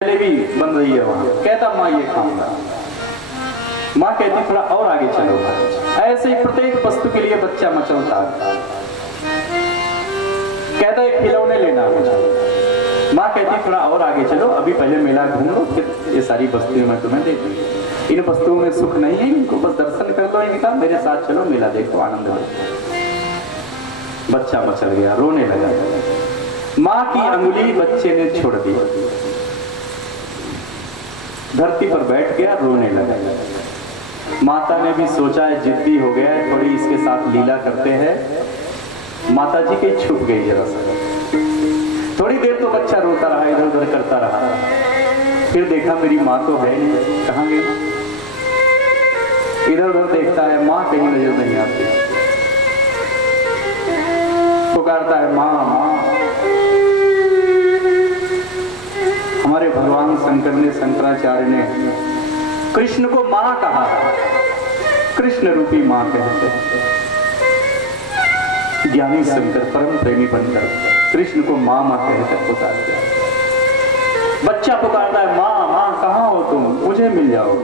जलेबी बन रही है वहां, कहता माँ ये खाऊंगा। माँ कहती थोड़ा और आगे चलो। ऐसे ही प्रत्येक वस्तु के लिए बच्चा मचलता, कहता है खिलौने लेना मुझे। माँ कहती थोड़ा और आगे चलो, अभी पहले मेला घूम लो, फिर ये सारी वस्तुएं मैं तुम्हें दे दूंगी। इन वस्तुओं में सुख नहीं है, इनको बस दर्शन कर लो, इनका मेरे साथ चलो, मेला देखो, आनंद लो। बच्चा मचल गया, रोने लगा। माँ की अंगुली बच्चे ने छोड़ दी, धरती पर बैठ गया, रोने लगा। माता ने भी सोचा है जिद्दी हो गया है, थोड़ी इसके साथ लीला करते हैं। माता जी के छुप गई जरा सा, थोड़ी देर तो बच्चा रोता रहा, इधर उधर करता रहा। फिर देखा मेरी माँ तो है नहीं, कहाँ गई? इधर उधर देखता है, माँ कहीं नजर नहीं आती। पुकारता है माँ माँ। हमारे भगवान शंकर ने, शंकराचार्य ने कृष्ण को माँ कहा, कृष्ण रूपी माँ कहते हैं। ज्ञानी शंकर परम प्रेमी बनकर कृष्ण को माँ माँ कहकर पुकार दिया। बच्चा पुकारता है माँ माँ कहाँ हो तुम, मुझे मिल जाओ।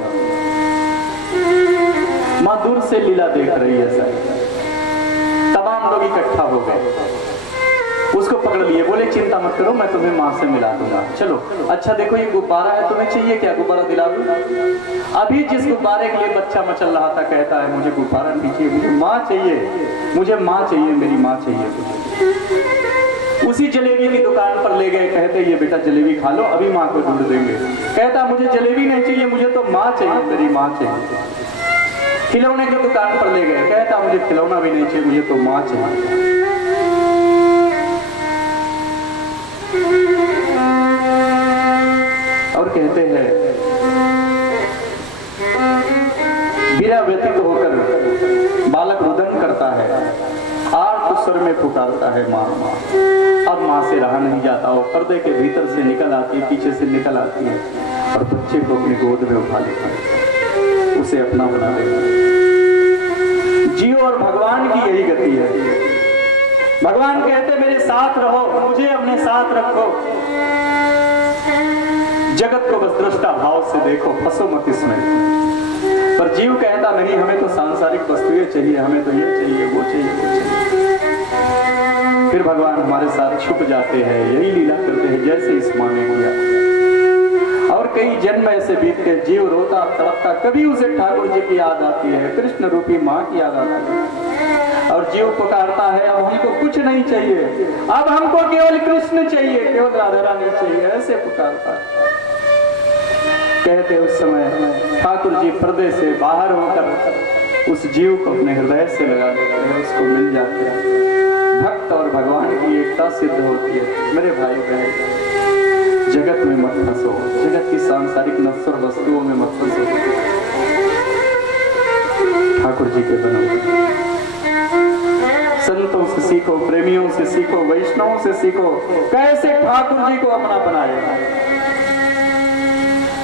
माँ दूर से लीला देख रही है सर। तमाम लोग इकट्ठा हो गए, उसको पकड़ लिए, बोले चिंता मत करो, मैं तुम्हें माँ से मिला दूंगा। चलो अच्छा देखो ये गुब्बारा है, तुम्हें चाहिए क्या? गुब्बारा दिला दूं। अभी जिस गुब्बारे के लिए बच्चा मचल रहा था, कहता है मुझे गुब्बारा नहीं चाहिए, मुझे माँ चाहिए, मुझे माँ चाहिए, मेरी माँ चाहिए। उसी जलेबी की दुकान पर ले गए, कहते ये बेटा जलेबी खा लो, अभी माँ को ढूंढ देंगे। कहता मुझे जलेबी नहीं चाहिए, मुझे तो माँ चाहिए, मेरी माँ चाहिए। खिलौने की दुकान पर ले गए, कहता मुझे खिलौना भी नहीं चाहिए, मुझे तो माँ चाहिए। और कहते हैं वीरा व्यतीत होकर बालक रुदन करता है, आर्त स्वर में पुकारता है माँ माँ। अब माँ से रहा नहीं जाता, वो पर्दे के भीतर से निकल आती है, पीछे से निकल आती है और बच्चे को अपनी गोद में उठा लेता है, उसे अपना बना लेता है। जीव और भगवान की यही गति है। भगवान कहते मेरे साथ रहो, मुझे अपने साथ रखो, जगत को बस दृष्टा भाव से देखो, फंसो मत इसमें। पर जीव कहता नहीं, हमें तो सांसारिक वस्तुएं चाहिए, हमें तो ये चाहिए, वो चाहिए, वो चाहिए। फिर भगवान हमारे साथ छुप जाते हैं, यही लीला करते हैं जैसे इस माँ ने किया। और कई जन्म ऐसे बीतते, जीव रोता तड़पता, कभी उसे ठाकुर जी की याद आती है, कृष्ण रूपी माँ की याद आती है, और जीव पुकारता है अब हमको कुछ नहीं चाहिए, अब हमको केवल कृष्ण चाहिए, केवल राधा रानी चाहिए, ऐसे पुकारता है। कहते उस समय ठाकुर जी पर्दे से बाहर होकर उस जीव को अपने हृदय से लगा देते हैं, उसको मिल जाते हैं। भक्त और भगवान की एकता सिद्ध होती है। मेरे भाई बहन, जगत में मत फंसो, जगत की सांसारिक नश्वर वस्तुओं में मत फंसो, ठाकुर जी के बनो। संतों से सीखो, प्रेमियों से सीखो, वैष्णवों से सीखो, कैसे ठाकुर जी को अपना बनाए।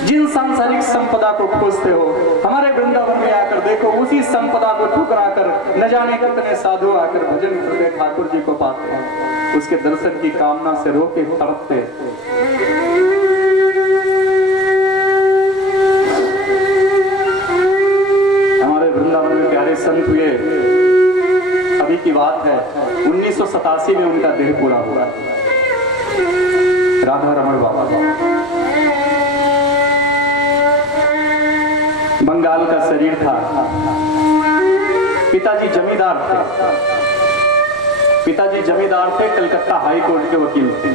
जिन सांसारिक संपदा को खोजते हो, हमारे वृंदावन में आकर देखो, उसी संपदा को ठुकरा कर न जाने कितने साधु आकर भजन करके ठाकुर जी को पाते हैं, उसके दर्शन की कामना से रोके तड़पते। हमारे वृंदावन में प्यारे संत हुए, अभी की बात है, 1987 में उनका देह पूरा हुआ। राधा रमण बाबा, बंगाल का शरीर था, पिताजी जमींदार थे, पिताजी जमींदार थे, कलकत्ता हाई कोर्ट के वकील थे।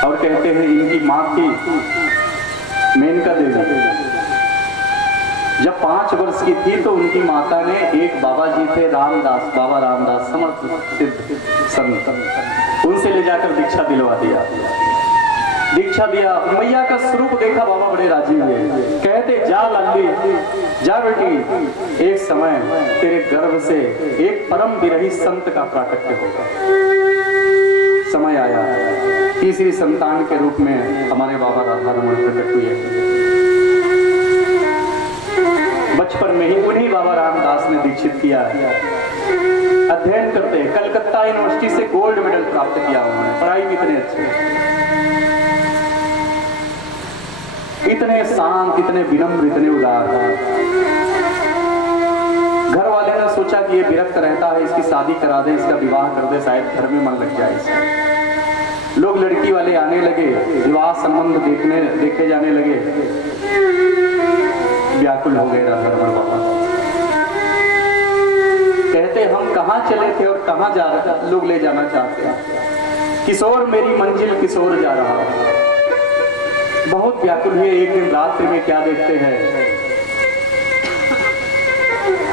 और कहते हैं इनकी मां थी मेनका देवी। जब 5 वर्ष की थी तो उनकी माता ने, एक बाबा जी थे रामदास, बाबा रामदास, समर्थ सिद्ध संत, उनसे ले जाकर दीक्षा दिलवा दिया। दीक्षा दिया, मैया का स्वरूप देखा, बाबा बड़े राजी हुए। कहते जा लाली, जा बेटी, एक समय तेरे गर्भ से एक परम विरही संत का प्राकट्य होगा। समय आया, तीसरी संतान के रूप में हमारे बाबा राधा रमण प्रकट हुए। बचपन में ही उन्हीं बाबा रामदास ने दीक्षित किया। अध्ययन करते हैं, कलकत्ता यूनिवर्सिटी से गोल्ड मेडल प्राप्त किया उन्होंने, पढ़ाई में इतने अच्छे, इतने शांत, इतने विनम्र, इतने उदार। घर वाले ने सोचा कि ये विरक्त रहता है, इसकी शादी करा दे, इसका विवाह कर दे, शायद घर में मन लग जाए इसका। लोग लड़की वाले आने लगे, विवाह संबंध देखे जाने लगे। व्याकुल हो गए राधा रमण बाबा, कहते हम कहाँ चले थे और कहाँ जा रहे थे, लोग ले जाना चाहते हैं। किशोर मेरी मंजिल किशोर जा रहा है। बहुत व्याकुल हुए। एक दिन रात्रि में क्या देखते हैं,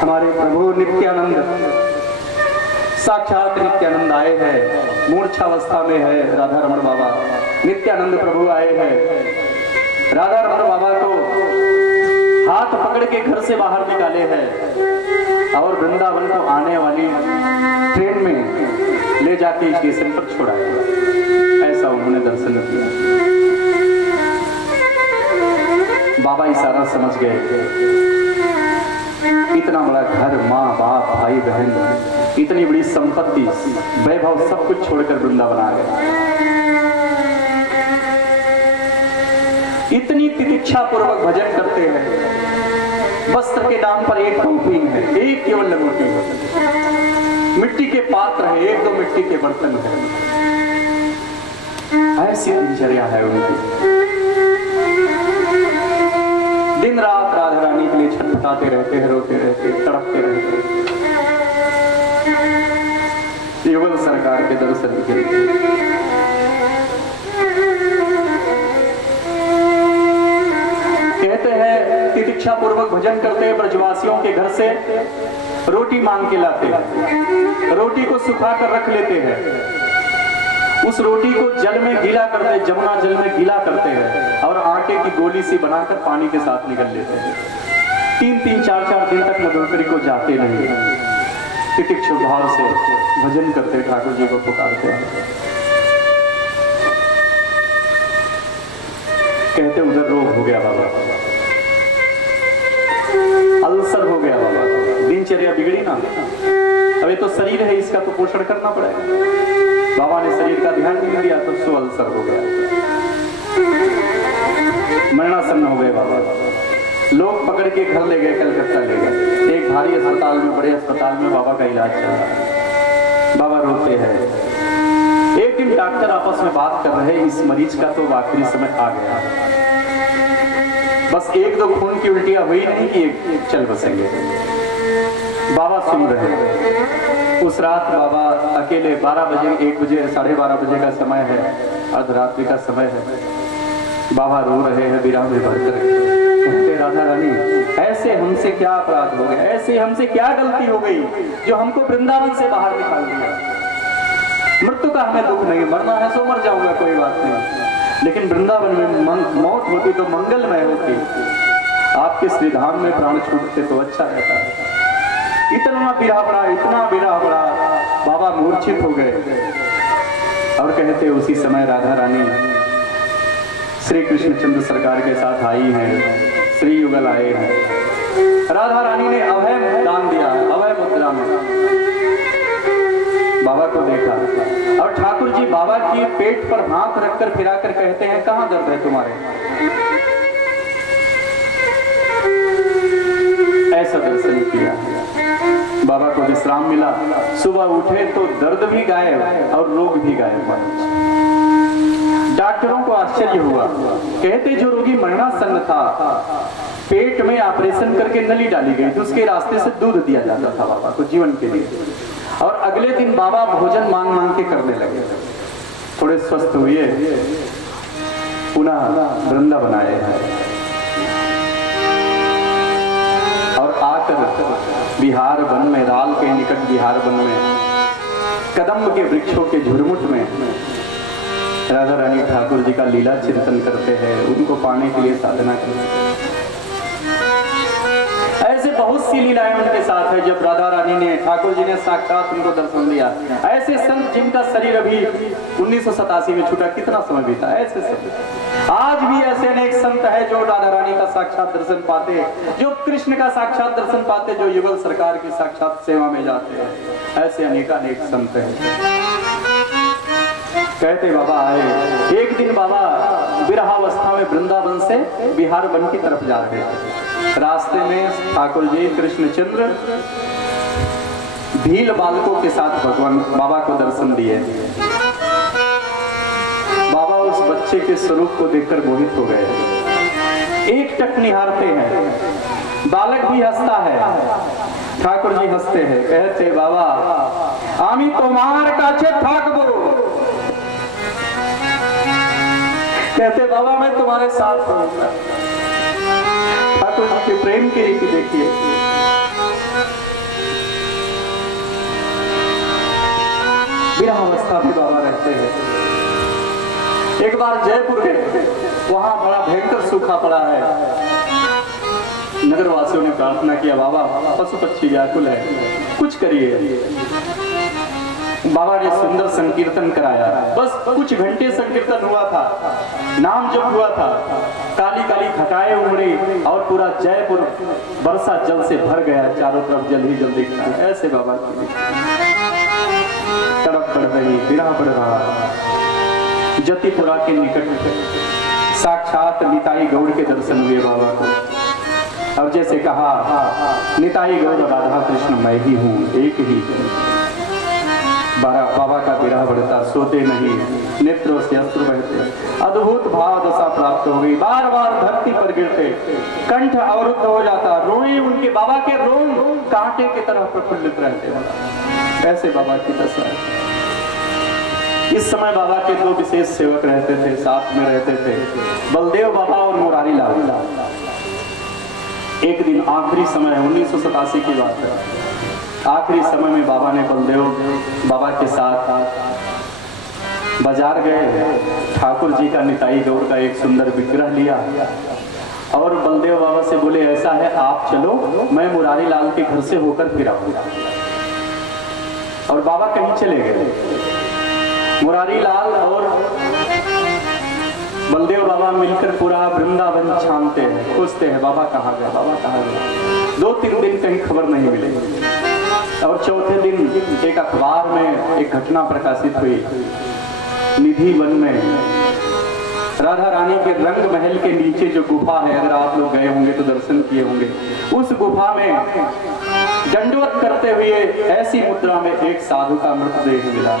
हमारे प्रभु नित्यानंद, साक्षात नित्यानंद आए हैं, मूर्छावस्था में है राधा रमण बाबा। नित्यानंद प्रभु आए हैं, राधा रमण बाबा को हाथ पकड़ के घर से बाहर निकाले हैं और वृंदावन को आने वाली ट्रेन में ले जाके स्टेशन पर छोड़ाया। ऐसा उन्होंने दर्शन किया। बाबा इशारा समझ गए, इतना बड़ा घर, माँ बाप, भाई बहन, इतनी बड़ी संपत्ति, वैभव, सब कुछ छोड़कर वृंदावन आ गए। इतनी तितिक्षा पूर्वक भजन करते हैं। वस्त्र के नाम पर एक टोपी है, एक केवल लंगोटी है, मिट्टी के पात्र है, एक दो मिट्टी के बर्तन है। ऐसी दिनचर्या है उनकी। दिन रात राधा रानी के लिए छटपटाते रहते हैं, रोते रहते, तड़पते रहते। युगल सरकार के दर्शन के लिए कहते हैं, तितिक्षा पूर्वक भजन करते हैं। ब्रजवासियों के घर से रोटी मांग के लाते हैं, रोटी को सुखा कर रख लेते हैं, उस रोटी को जल में गीला करते, जमुना जल में गीला करते हैं और आटे की गोली सी बनाकर पानी के साथ निकल लेते हैं। 3-3, 4-4 दिन तक मधुकरी को जाते नहीं, तितिक्ष भाव से भजन करते, ठाकुर जी को पुकारते हैं। कहते उधर रोग हो गया बाबा, अल्सर हो गया बाबा, दिनचर्या बिगड़ी ना, अब ये तो शरीर है, इसका तो पोषण करना पड़ेगा। बाबा ने शरीर का ध्यान नहीं दिया तो सो अल्सर हो गया, मरणासन्न हो गए बाबा। लोग पकड़ के घर ले गए, कलकत्ता ले गए। एक भारी अस्पताल में, बड़े अस्पताल में बाबा का इलाज चल रहा है। बाबा रोते हैं। एक दिन डॉक्टर आपस में बात कर रहे, इस मरीज का तो आखिरी समय आ गया, बस 1-2 खून की उल्टियां हुई नहीं कि एक चल बसेंगे। बाबा सुन रहे हैं। उस रात बाबा अकेले 12 बजे, 1 बजे, 12:30 बजे का समय है, अर्धरात्रि का समय है। बाबा रो रहे हैं, विरह में भरकर। कहते राधा रानी, ऐसे हमसे क्या अपराध हो गया, ऐसे हमसे क्या गलती हो गई जो हमको वृंदावन से बाहर निकाल दिया। मृत्यु का हमें दुख नहीं, मरना है सो मर जाऊंगा, कोई बात नहीं, लेकिन वृंदावन में मौत होती तो मंगलमय होती। आपके श्रीधाम में प्राण छूटते तो अच्छा रहता है। इतना विरह पड़ा, इतना विरह पड़ा, बाबा मूर्छित हो गए। और कहते उसी समय राधा रानी श्री कृष्णचंद्र सरकार के साथ आई हैं, श्री युगल आए हैं। राधा रानी ने अभय दान दिया, अभय मुद्रा में बाबा को देखा और ठाकुर जी बाबा की पेट पर हाथ रखकर फिराकर कहते हैं, कहाँ दर्द है तुम्हारे? ऐसा दर्शन किया, बाबा को विश्राम मिला। सुबह उठे तो दर्द भी गायब और रोग भी गायब। डॉक्टरों को आश्चर्य हुआ, कहते जो रोगी मरणासन्न था, पेट में ऑपरेशन करके नली डाली गई थी, उसके रास्ते से दूध दिया जाता था बाबा को जीवन के लिए। और अगले दिन बाबा भोजन मांग मांग के करने लगे। थोड़े स्वस्थ हुए, पुनः वृंदावन आए और आकर बिहार वन में, राल के निकट बिहार वन में, कदम्ब के वृक्षों के झुरमुट में राधा रानी ठाकुर जी का लीला चिंतन करते हैं, उनको पाने के लिए साधना करते हैं। ऐसे बहुत सी लीलाएं उनके साथ है। जब राधा रानी ने, ठाकुर जी ने साक्षात उनको दर्शन दिया, ऐसे संत जिनका शरीर अभी 1987 में छूटा, कितना समय बीता, ऐसे संत आज भी ऐसे अनेक संत है जो राधा रानी का साक्षात दर्शन पाते, जो कृष्ण का साक्षात दर्शन पाते, जो युगल सरकार की साक्षात सेवा में जाते हैं। ऐसे अनेकानेक संत हैं। कहते बाबा आए एक दिन, बाबा विरहावस्था में वृंदावन से बिहार वन की तरफ जा रहे थे। रास्ते में ठाकुर जी कृष्णचंद्र भील बालकों के साथ भगवान बाबा को दर्शन दिए। बाबा उस बच्चे के स्वरूप को देखकर मोहित हो गए। एक टक निहारते हैं, बालक भी हंसता है, ठाकुर जी हंसते हैं। कहते बाबा आमी तुम्हार काछे थाकबो। कहते बाबा मैं तुम्हारे साथ रहूंगा। ठाकुर जी के प्रेम की रीति देखिए। विरहावस्था में बाबा रहते हैं। एक बार जयपुर गए, वहां बड़ा भयंकर सूखा पड़ा है। नगर वासियों ने प्रार्थना किया, बाबा पशु पक्षी व्याकुल है, कुछ करिए। बाबा ने सुंदर संकीर्तन कराया। बस कुछ घंटे संकीर्तन हुआ था, नाम जप हुआ था, काली काली घटाएं उमड़ी और पूरा जयपुर वर्षा जल से भर गया। चारों तरफ जल ही जल दिखता है। ऐसे बाबा की तड़प बढ़ रही, विरह बढ़ रहा। जतिपुरा के निकट साक्षात निताई गौड़ के दर्शन हुए बाबा को। और जैसे कहा, निताई गौड़ राधा कृष्ण मैं ही हूँ, एक ही। बाबा का विरह बढ़ता, सोते नहीं, नेत्रों से अश्रु बहते, अद्भुत भाव दशा प्राप्त हो गई। बार बार धरती पर गिरते, कंठ अवरुद्ध हो जाता, रोए उनके, बाबा के रोम कांटे की तरह प्रफुल्लित रहते। ऐसे बाबा की दशा है। इस समय बाबा के दो विशेष सेवक रहते थे, साथ में रहते थे, बलदेव बाबा और मुरारी लाल। एक दिन आखिरी समय, 1987 की बात है, आखिरी समय में बाबा ने बलदेव बाबा के साथ बाजार गए। ठाकुर जी का निताई गौर का एक सुंदर विग्रह लिया और बलदेव बाबा से बोले, ऐसा है आप चलो, मैं मुरारी लाल के घर से होकर फिर आऊंगा। और बाबा कहीं चले गए। मुरारी लाल और बलदेव बाबा मिलकर पूरा वृंदावन छानते हैं, खोजते हैं, बाबा कहाँ गए, बाबा कहाँ गए। 2-3 दिन कहीं खबर नहीं मिली। और चौथे दिन एक अखबार में एक घटना प्रकाशित हुई। निधि वन में राधा रानी के रंग महल के नीचे जो गुफा है, अगर आप लोग गए होंगे तो दर्शन किए होंगे, उस गुफा में दंडवत करते हुए ऐसी मुद्रा में एक साधु का मृतदेह मिला।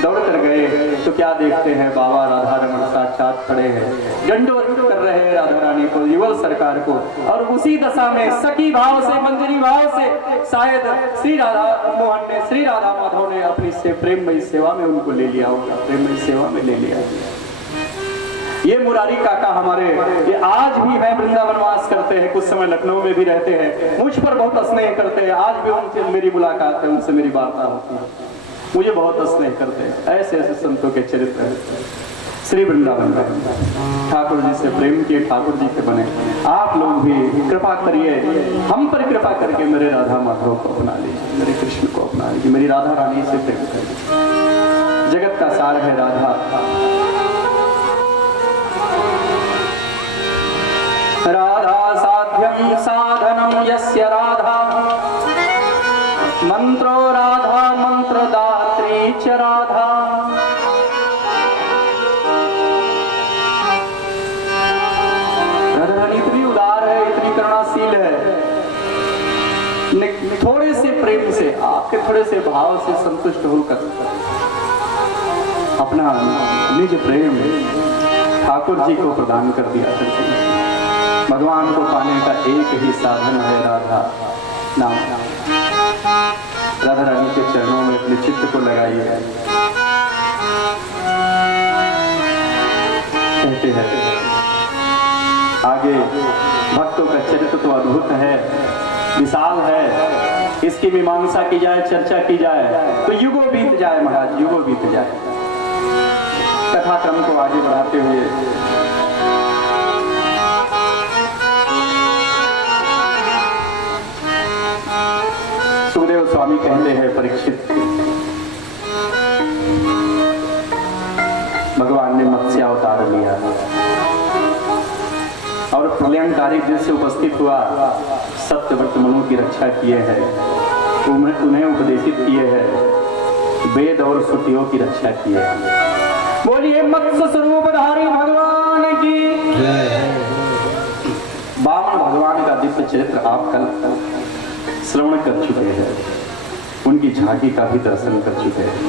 दौड़ कर गए तो क्या देखते हैं, बाबा राधा रमण साक्षात खड़े हैं, दंडवत कर रहे हैं राधा रानी को, युगल सरकार को। और उसी दशा में सखी भाव से, मंजरी भाव से शायद श्री राधा मोहन ने, श्री राधा माधव ने अपनी से प्रेममयी सेवा में उनको ले लिया होगा, प्रेममयी सेवा में ले लिया। ये मुरारी काका हमारे, ये आज भी है, वृंदावन वास करते हैं, कुछ समय लखनऊ में भी रहते हैं, मुझ पर बहुत स्नेह करते हैं। आज भी उनसे मेरी मुलाकात है, उनसे मेरी वार्ता होती है, मुझे बहुत स्नेह करते हैं। ऐसे ऐसे संतों के चरित्र हैं। श्री वृंदावन में ठाकुर जी से प्रेम किए, ठाकुर जी के बने। आप लोग भी कृपा करिए, हम पर कृपा करके मेरे राधा माधव को अपना लीजिए, मेरे कृष्ण को अपना लीजिए, मेरी राधा रानी से प्रेम करिए। जगत का सार है राधा। राधा साध्यम साधनम यस्य राधा, मंत्रो राधा मंत्रदात्री च राधा। राधा रानी इतनी उदार है, इतनी करुणाशील है। थोड़े से प्रेम से, आपके थोड़े से भाव से संतुष्ट होकर अपना निज प्रेम ठाकुर जी को प्रदान कर दिया। भगवान को पाने का एक ही साधन है राधा नाम। राधा रानी के चरणों में अपने चित्त को लगाइए। कहते हैं आगे, भक्तों का चरित्र तो अद्भुत है, विशाल है। इसकी मीमांसा की जाए, चर्चा की जाए तो युगों बीत जाए महाराज, युगों बीत जाए। कथा क्रम को आगे बढ़ाते हुए कहते हैं परीक्षित, भगवान ने मत्स्य अवतार लिया और प्रलयंकारी दिन से उपस्थित हुआ, सत्यव्रत मनु की रक्षा किए हैं, उन्हें उपदेशित किए हैं, वेद और श्रुतियों की रक्षा किए हैं। बोलिए मत्स्य स्वरूपधारी भगवान की जय। वामन भगवान का दिव्य चरित्र आप कल श्रवण कर चुके हैं, उनकी झांकी का भी दर्शन कर चुके हैं।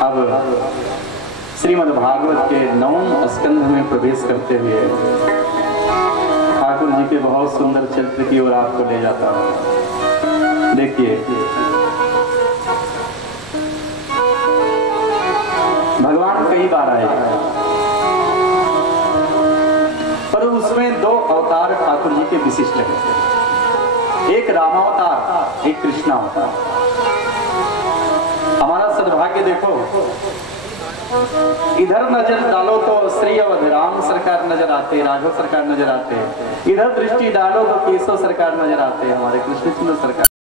अब श्रीमद् भागवत के 9वें स्कंध में प्रवेश करते हुए ठाकुर जी के बहुत सुंदर चरित्र की ओर आपको ले जाता हूं। देखिए, भगवान कई बार आए, पर उसमें 2 अवतार ठाकुर जी के विशिष्ट हैं, एक रामावतार, एक कृष्णावतार। हमारा सद्भाग्य देखो, इधर नजर डालो तो श्री अवध राम सरकार नजर आते, राघव सरकार नजर आते, इधर दृष्टि डालो तो केशव सरकार नजर आते, हमारे कृष्ण चंद्र सरकार।